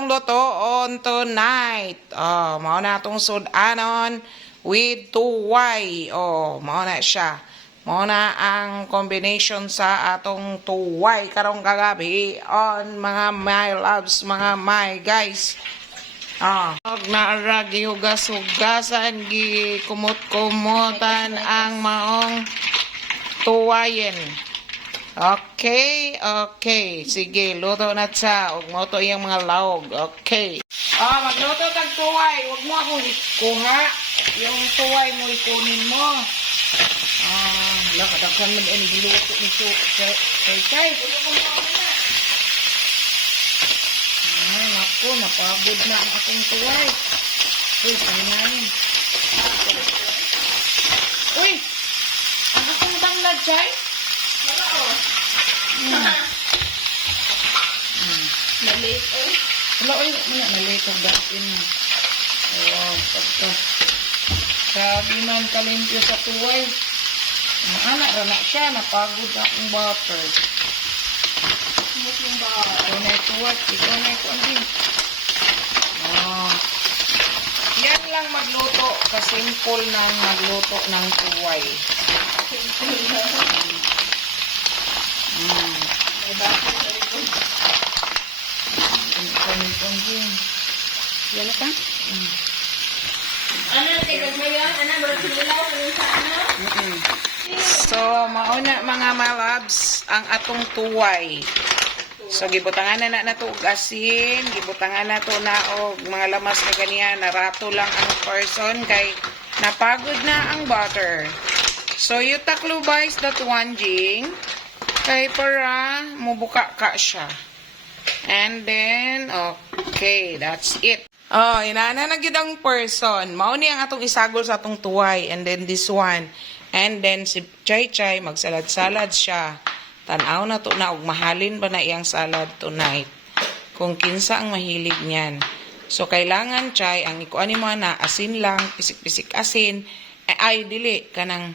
mao na tong lutoon tonight. Oh, mao na tong sudanon with tuway. Oh, mao na siya. Mao na ang combination sa atong tuway karong kagabi on mga my loves, mga my guys. Ah, og naara gihugas-hugasan gi kumot-kumutan ang maong tuwayen. Okay, okay. Sige, luto na siya. Huwag mo to yung mga laog. Okay. Ah, magluto tag tuway. Huwag mo akong ikuha. Yung tuway mo ikunin mo. Ah, wala kadaghan mo din giluto ni Su. Chay, chay, chay. Pulo ko mo ako na. Ah, naku, napagod na ang akong tuway. Uy, pahinahin. Uy! Ang akong tanglad, chay? Maliit eh. Wala, uy, wala, nalito gatin. Wow, pagka. Grabe man kalimpyo sa tuway. Maana, rana siya, napagod na akong butter. Yung? Ikaw na ituwat, ikaw na ito, din. Oh. Yan lang magluto, kasimple ng magluto ng tuway. Mm. May din. Yan na ka? Ano na tigag mo yun? Ano, bro, sinilaw ano sa ano? So, mauna mga malabs ang atong tuway. So, gibutangan na na to asin, gibutangan na to na og mga lamas na ganiya, narato lang ang person kay napagod na ang butter. So, you taklubais that one jing kay para mubuka ka siya. And then, okay, that's it. Oh, inana na gyud ang person. Mao ni ang atong isagol sa atong tuway and then this one. And then si Chay Chay magsalad-salad siya. Tanaw na to na og mahalin ba na iyang salad tonight. Kung kinsa ang mahilig niyan. So kailangan Chay ang ikuan mo na asin lang, pisik-pisik asin. Eh, ay dili kanang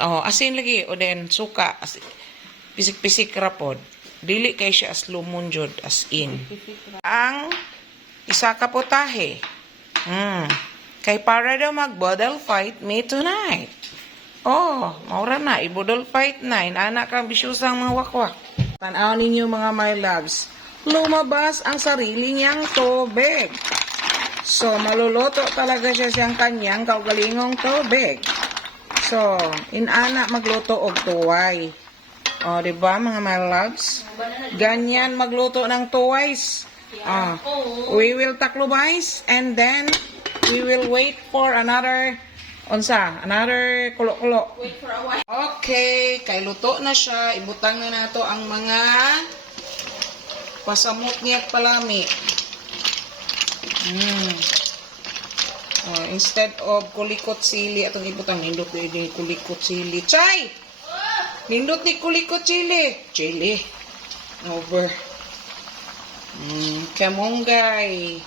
oh, asin lagi o then suka asin, pisik-pisik rapod. Dili kay siya as lumunjod as in ang isa ka putahe. Hmm. Kay para daw mag-bodel fight me tonight. Oh, maura na, i-bodel fight na. Inana kang bisyusang mga wakwak. Tanaw ninyo mga my loves. Lumabas ang sarili niyang tubig. So, maluluto talaga siya siyang kanyang kaugalingong tubig. So, inana magluto og tuway. O, di ba mga my loves? Ganyan magluto ng tuways. Ah, we will taklubais and then we will wait for another unsa, another kulo-kulo. Wait for a while. Okay, kay luto na siya. Ibutang na nato ang mga pasamot niya at palami. Mm. Oh, instead of kulikot sili, atong ibutang nindot na yung kulikot sili. Chay! Nindot ni kulikot chili. Chili. Over. Mm, kamonggay.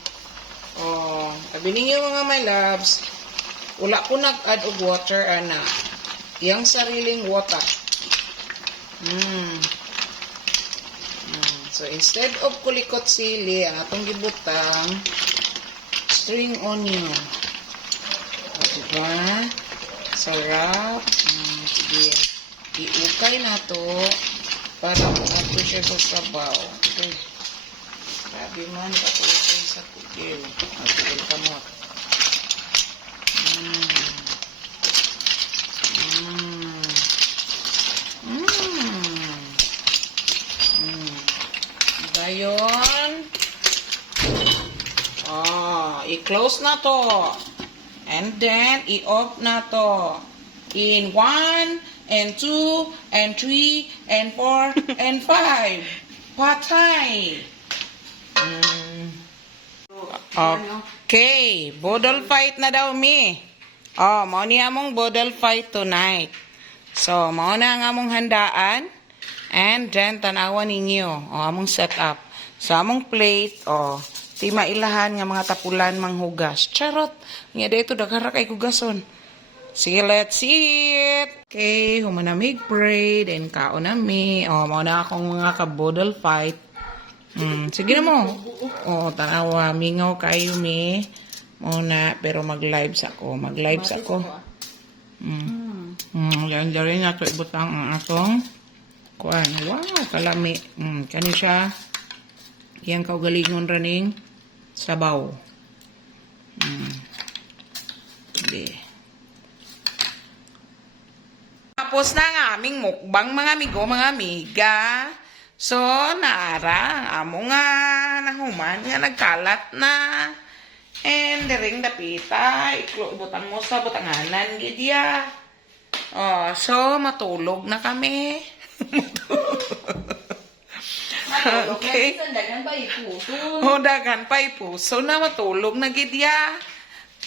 Oh, sabi ninyo mga my loves, wala ko nag-add og water, ana. Yang sariling water. Mm. Mm. So, instead of kulikot sili, ang atong gibutang, string onion. O, diba? Sarap. Iukay na para muato siya sa sabaw. Okay. Grabe man, patuloy sa kugil. Ang kamot. Mm. Mm. Mm. Mm. Dayon. Oh, i-close na to. And then, i-off na to. In one, and two, and three, and four, and five. Patay. Mm. Okay, bodol fight na daw mi. Oh, mao ni among bodol fight tonight. So, mao na ang among handaan. And then, tanawan ninyo. Oh, among setup. Sa among plate, oh, ti mailahan nga mga tapulan manghugas. Charot. Nga dito, daghara kay hugason. Sige, let's eat. Okay, humanamig pray. Then, kaon na mi. Oh, mao na akong mga ka-bodol fight. Mm, sige na mo. Oh, tanawa, mingaw kayo mi. Muna, pero mag-live sa ko. Mag-live sa ko. Mm. Mm, yan dali na to ibutang ang atong kuan. Wow, kalami. Mm, kani siya. Yan kaugalingon raning sabaw. Mm. Sige. Tapos na ang aming mukbang mga amigo, mga amiga. So, naara ang amo nga nahuman nga nagkalat na. And ring dapita, iklo butang mo sa butanganan, gidya. Oh, so matulog na kami. Matulog Okay. na dagan ba ipuso. O dagan pa puso na matulog na gidya.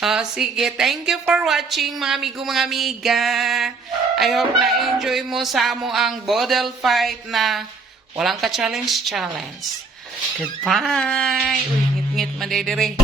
Ah, sige, thank you for watching mga amigo mga amiga. I hope na enjoy mo sa mo ang bodel fight na walang ka challenge. Goodbye. Uy, ngit-ngit man dire.